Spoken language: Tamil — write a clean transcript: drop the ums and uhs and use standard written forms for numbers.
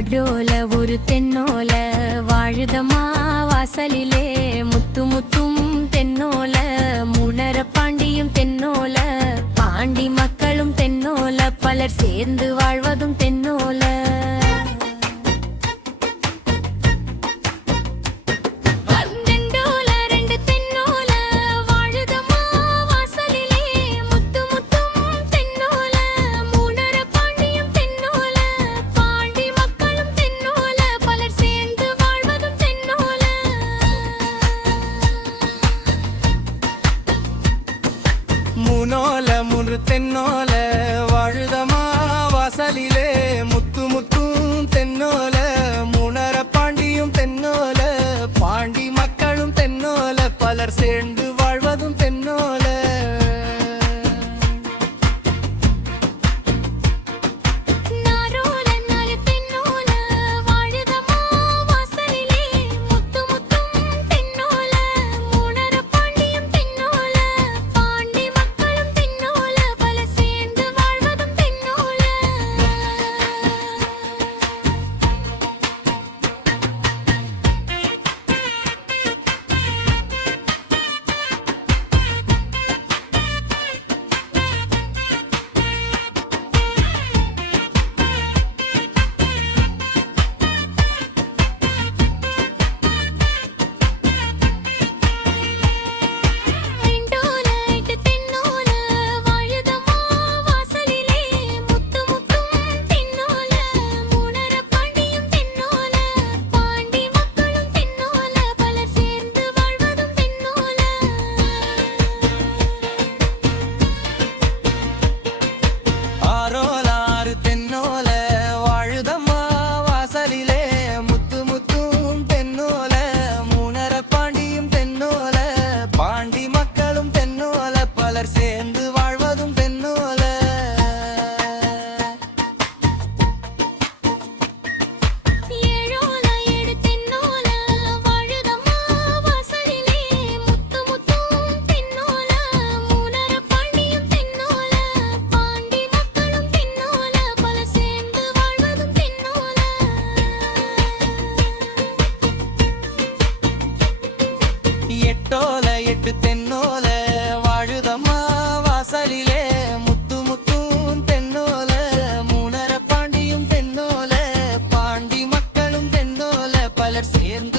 வடோல ஒரு தென்னோல வாழுதமா வாசலிலே முத்து முத்தும் தென்னோல முனர பாண்டியும் தென்னோல பாண்டி மக்களும் தென்னோல பலர் சேர்ந்து வாழ்வதும் தென்னோல முனோல முன்று தென்னோல வாழுதமா வாசலிலே முத்து முத்தும் தென்னோல முனர பாண்டியும் தென்னோல பாண்டி மக்களும் தென்னோல பலர் சேர்ந்து வாழ்வதும் தென்னோல எட்டோல எட்டு தென்னோல வாழுதம்மா வாசலிலே முத்து முத்தும் தென்னோல முனர பாண்டியும் தென்னோல பாண்டி மக்களும் தென்னோல பலர் சேர்ந்து